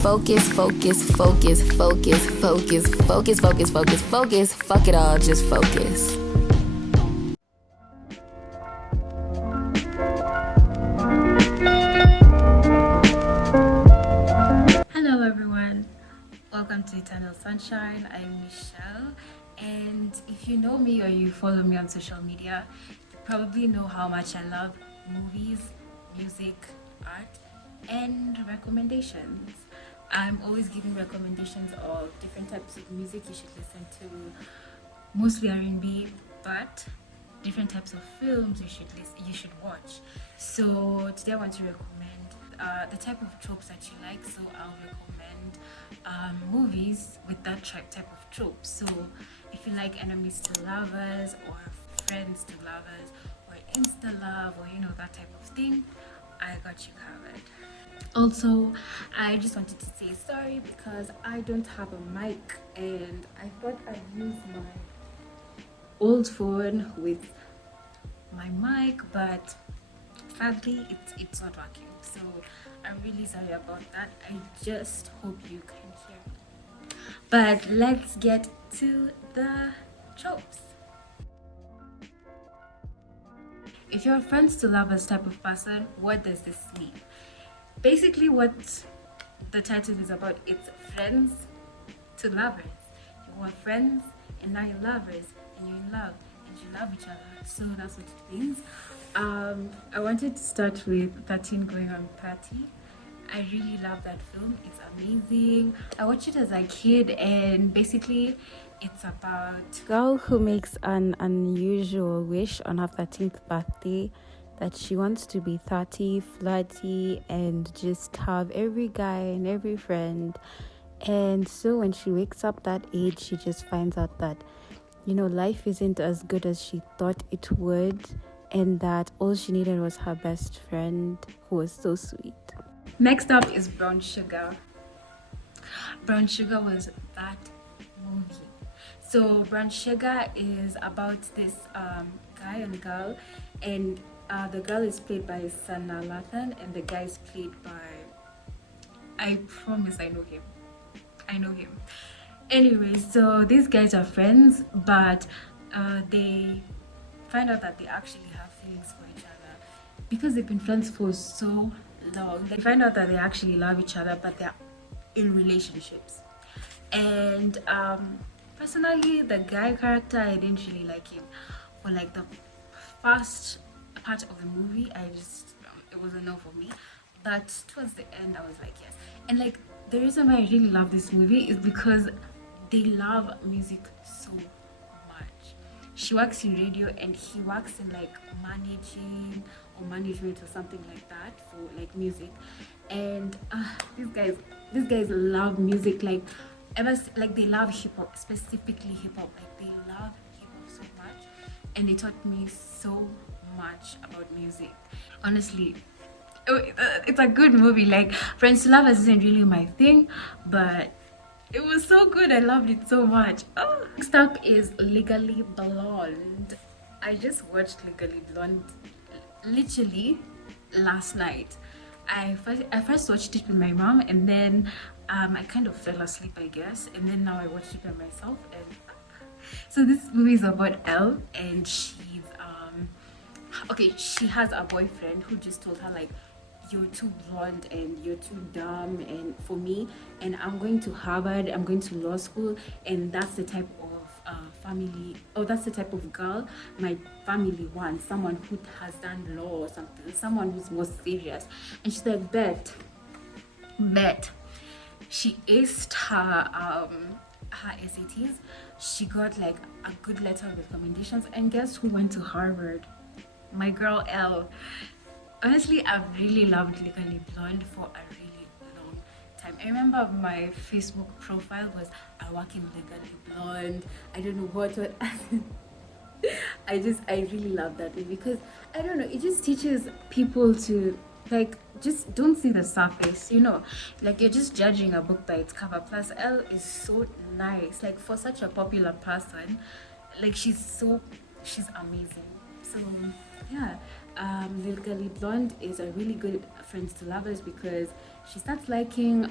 Focus, focus, focus, focus, focus, focus, focus, focus, focus. Fuck it all, just focus. Hello everyone, welcome to Eternal Sunshine. I'm Michelle, and if you know me or you follow me on social media, you probably know how much I love movies, music, art, and recommendations. I'm always giving recommendations of different types of music you should listen to, mostly R&B, but different types of films you should watch. So today I want to recommend the type of tropes that you like. So I'll recommend movies with that type of trope. So if you like enemies to lovers or friends to lovers or insta love or that type of thing, I got you covered. Also, I just wanted to say sorry because I don't have a mic and I thought I'd use my old phone with my mic, but sadly it's not working. So I'm really sorry about that. I just hope you can hear me. But let's get to the tropes. If you're a friends to lovers type of person, what does this mean? Basically, what the title is about, it's friends to lovers. You were friends and now you're lovers and you're in love and you love each other. So that's what it means. I wanted to start with 13 Going on 30. I really love that film. It's amazing. I watched it as a kid, and basically it's about a girl who makes an unusual wish on her 13th birthday, that she wants to be 30, flirty, and just have every guy and every friend. And so when she wakes up that age, she just finds out that, life isn't as good as she thought it would, and that all she needed was her best friend, who was so sweet. Next up is Brown Sugar. Brown Sugar was that movie. So Brown Sugar is about this guy and girl, and the girl is played by Sana Lathan and the guy is played by, I promise I know him. Anyway, so these guys are friends, but they find out that they actually have feelings for each other because they've been friends for so long. They find out that they actually love each other, but they're in relationships. And personally, the guy character, I didn't really like him for like the first part of the movie. It was a no for me, but towards the end I was like yes. And like the reason why I really love this movie is because they love music so much. She works in radio and he works in like managing or management or something like that for like music. And these guys love music, like they love hip-hop, specifically hip-hop. Like they love hip-hop so much, and they taught me so much about music. Honestly, it's a good movie. Like Friends to Lovers isn't really my thing, but it was so good. I loved it so much. Oh. Next up is Legally Blonde. I just watched Legally Blonde literally last night. I first watched it with my mom, and then I kind of fell asleep, I guess, and then now I watched it by myself. And so this movie is about Elle, and she's she has a boyfriend who just told her like, you're too blonde and you're too dumb and for me, and I'm going to Harvard, I'm going to law school, and that's the type of that's the type of girl my family wants, someone who has done law or something, someone who's more serious. And she's like, bet she aced her SATs. She got like a good letter of recommendations, and guess who went to Harvard? My girl Elle. Honestly, I've really loved Legally Blonde for a really long time. I remember my Facebook profile was I work in Legally Blonde. I don't know what I really love that movie because I don't know, it just teaches people to like just don't see the surface, like you're just judging a book by its cover. Plus Elle is so nice, like for such a popular person, like she's amazing. So yeah, Legally Blonde is a really good Friends to Lovers because she starts liking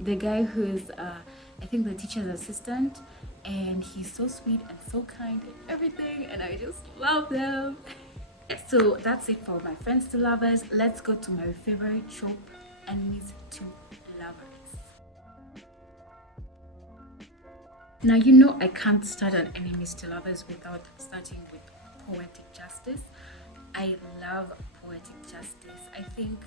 the guy who's I think the teacher's assistant, and he's so sweet and so kind and everything, and I just love them. So that's it for my friends to lovers. Let's go to my favorite trope, enemies to lovers. Now, you know, I can't start on enemies to lovers without starting with poetic justice. I love poetic justice. I think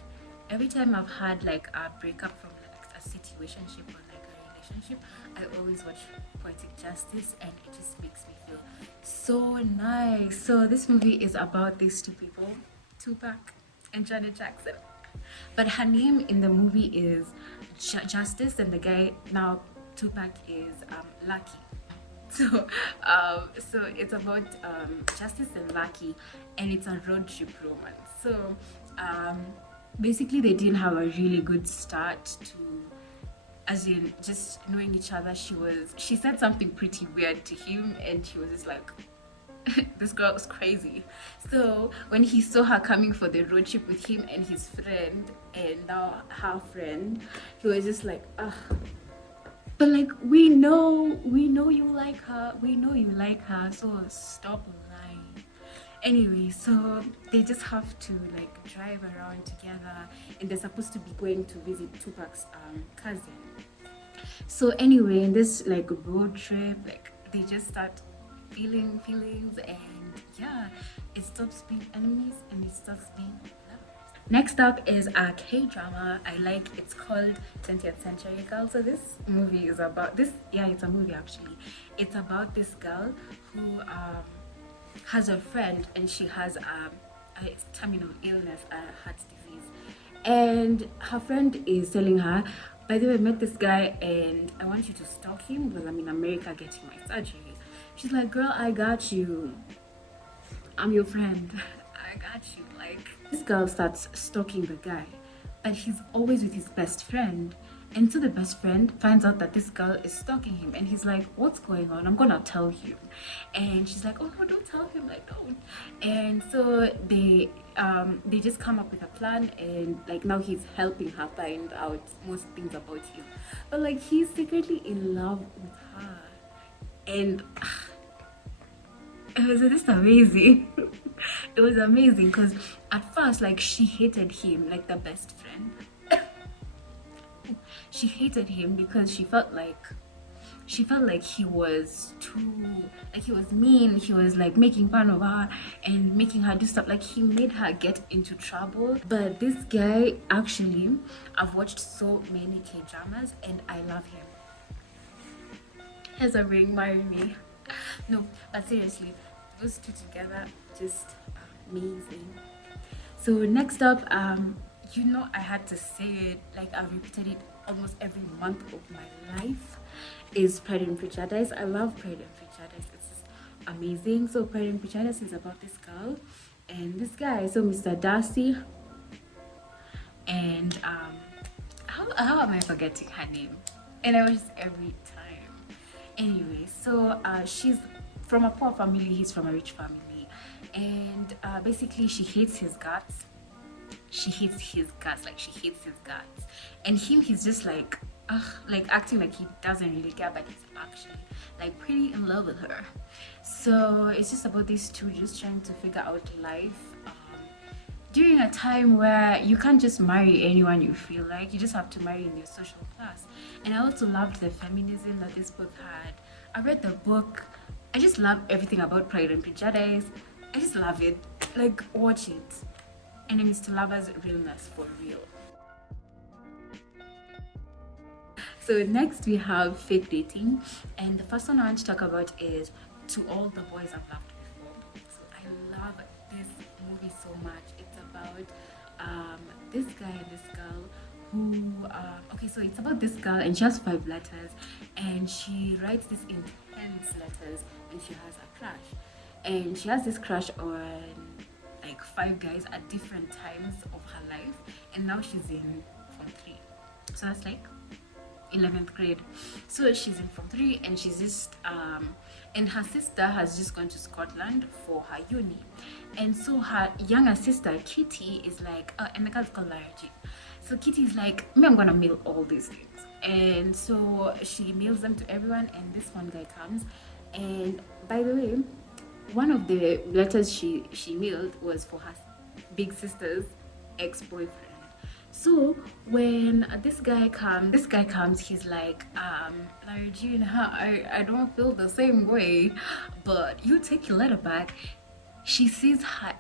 every time I've had like a breakup from like a situationship or like a relationship, I always watch poetic justice, and it just makes me feel so nice. So this movie is about these two people, Tupac and Janet Jackson, but her name in the movie is Justice, and the guy now Tupac is Lucky. So it's about Justice and Lucky, and it's a road trip romance. So basically they didn't have a really good start to, as in just knowing each other. She said something pretty weird to him, and he was just like, this girl was crazy. So when he saw her coming for the road trip with him and his friend, and now her friend, he was just like, ugh. But like, we know you like her, so stop lying. Anyway, so they just have to like drive around together, and they're supposed to be going to visit Tupac's cousin. So anyway, in this like road trip, like they just start feeling feelings, and yeah, it stops being enemies and it starts being lovers. Next up is a K-drama I like. It's called 20th Century Girl. So this movie is about this. Yeah, it's a movie actually. It's about this girl who has a friend, and she has a terminal illness, a heart disease, and her friend is telling her, by the way, I met this guy and I want you to stalk him because I'm in America getting my surgery. She's like, girl, I got you. I'm your friend. I got you. Like, this girl starts stalking the guy, but he's always with his best friend. And so the best friend finds out that this girl is stalking him, and he's like, what's going on? I'm gonna tell him. And she's like, oh no, don't tell him, like, don't. And so they just come up with a plan, and like now he's helping her find out most things about him, but like he's secretly in love with her. And it was just amazing. It was amazing because at first, like, she hated him, like the best friend. She hated him because she felt like he was he was mean. He was like making fun of her and making her do stuff, like he made her get into trouble. But this guy, actually, I've watched so many K-dramas and I love him. Here's a ring, marry me. No, but seriously, those two together, just amazing. So next up, you know, I had to say it, like I've repeated it almost every month of my life, is Pride and Prejudice. I love Pride and Prejudice. It's just amazing. So Pride and Prejudice is about this girl and this guy, so Mr. Darcy, and how am I forgetting her name? And I was just every time. Anyway, so she's from a poor family, he's from a rich family, and basically she hates his guts. She hates his guts, like she hates his guts. And him, he's just like, like acting like he doesn't really care, but he's actually like pretty in love with her. So it's just about these two just trying to figure out life during a time where you can't just marry anyone you feel like. You just have to marry in your social class. And I also loved the feminism that this book had. I read the book. I just love everything about Pride and Prejudice. I just love it. Like, watch it. Enemies to lovers, realness for real. So next we have fake dating, and the first one I want to talk about is To All the Boys I've Loved Before. So I love this movie so much. It's about this guy and this girl who okay, so it's about this girl, and she has 5 letters, and she writes these intense letters, and she has a crush, and she has this crush on like 5 guys at different times of her life, and now she's in Form 3, so that's like 11th grade. So she's in Form 3, and she's just and her sister has just gone to Scotland for her uni, and so her younger sister Kitty is like, and the girl's called Larry. So Kitty's like, me, I'm gonna mail all these things. And so she mails them to everyone, and this one guy comes. And by the way, one of the letters she mailed was for her big sister's ex-boyfriend. So when this guy comes, he's like, Larry Jean, I don't feel the same way, but you take your letter back. She sees her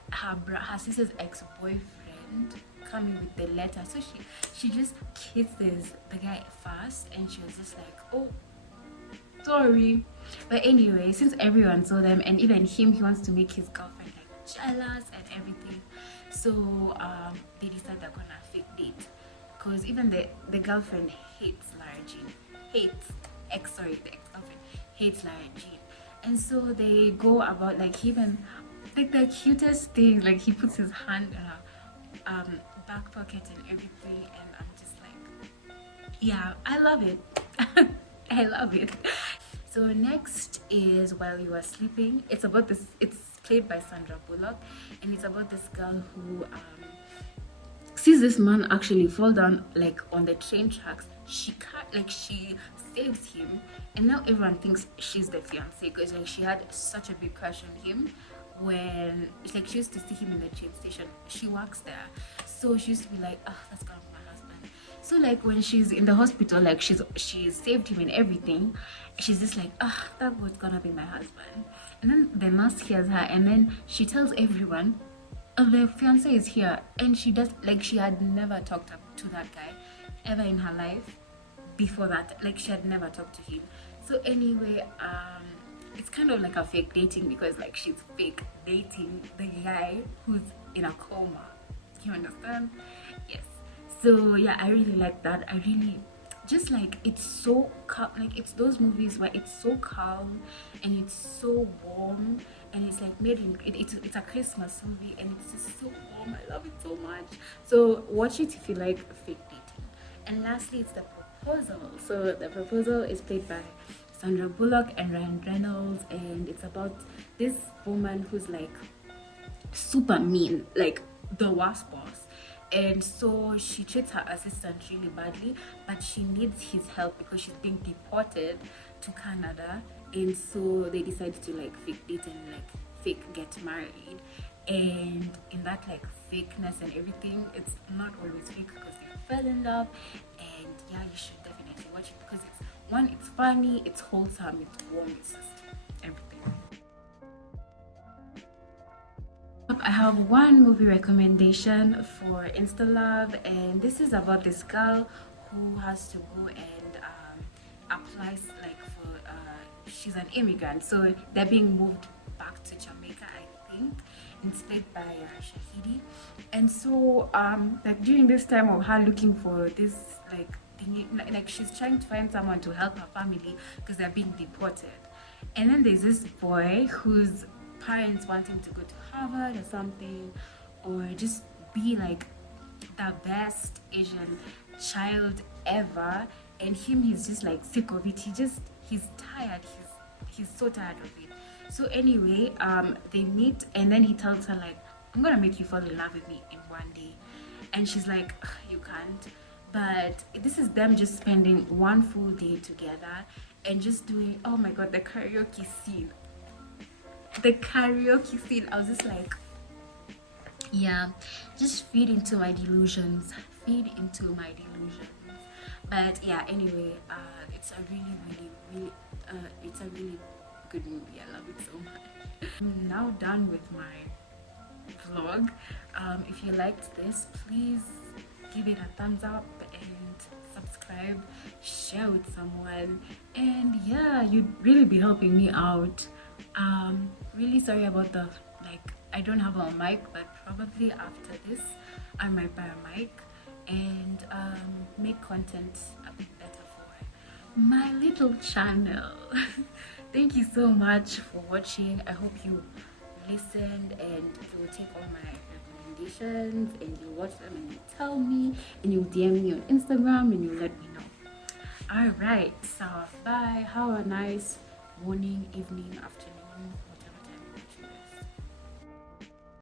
sister's ex-boyfriend coming with the letter, so she just kisses the guy first, and she was just like, oh, sorry. But anyway, since everyone saw them, and even him, he wants to make his girlfriend like jealous and everything, so they decide they're gonna fake date, because even the girlfriend hates Lara Jean, the ex-girlfriend hates Lara Jean. And so they go about, like, even like the cutest thing, like he puts his hand in her back pocket and everything, and I'm just like, yeah, I love it. I love it. So next is While You Are Sleeping. It's about this, it's played by Sandra Bullock, and it's about this girl who sees this man actually fall down like on the train tracks. She saves him, and now everyone thinks she's the fiance, because like she had such a big crush on him when like she used to see him in the train station. She works there, so she used to be like, oh, that's gonna be my husband. So like when she's in the hospital, like she saved him and everything, she's just like, ah, oh, that was gonna be my husband. And then the nurse hears her, and then she tells everyone, oh, the fiance is here. And she does, like, she had never talked to that guy ever in her life before that. Like, she had never talked to him. So anyway, it's kind of like a fake dating, because like she's fake dating the guy who's in a coma. You understand? Yes. So yeah, I really like that. I really just like, it's so calm. Like, it's those movies where it's so calm and it's so warm, and it's like made in it's a Christmas movie, and it's just so warm. I love it so much. So watch it if you like fake dating. And lastly, it's The Proposal. So The Proposal is played by Sandra Bullock and Ryan Reynolds, and it's about this woman who's like super mean, like the worst boss. And so she treats her assistant really badly, but she needs his help because she's being deported to Canada. And so they decided to like fake date and like fake get married. And in that like fakeness and everything, it's not always fake, because they fell in love. And yeah, you should definitely watch it, because it's funny, it's wholesome, it's warm, it's just everything. I have one movie recommendation for InstaLove, and this is about this girl who has to go and apply like for she's an immigrant, so they're being moved back to Jamaica, I think. It's played by Shahidi. And so like during this time of her looking for this like thing, like she's trying to find someone to help her family because they're being deported. And then there's this boy whose parents want him to go to Harvard or something, or just be like the best Asian child ever. And he's just like sick of it. He's tired. He's so tired of it. So anyway, they meet, and then he tells her like, I'm gonna make you fall in love with me in one day. And she's like, you can't. But this is them just spending one full day together and just doing, oh my god, the karaoke scene. I was just like, yeah, just feed into my delusions. But yeah, anyway, it's a really it's a really good movie. I love it so much. I'm now done with my vlog. If you liked this, please give it a thumbs up and subscribe, share with someone, and yeah, you'd really be helping me out. Really sorry about the I don't have a mic, but probably after this I might buy a mic and make content a bit better for my little channel. Thank you so much for watching. I hope you listened and you will take all my recommendations and you watch them and you tell me, and you DM me on Instagram and you let me know. Alright, so bye. Have a nice morning, evening, afternoon.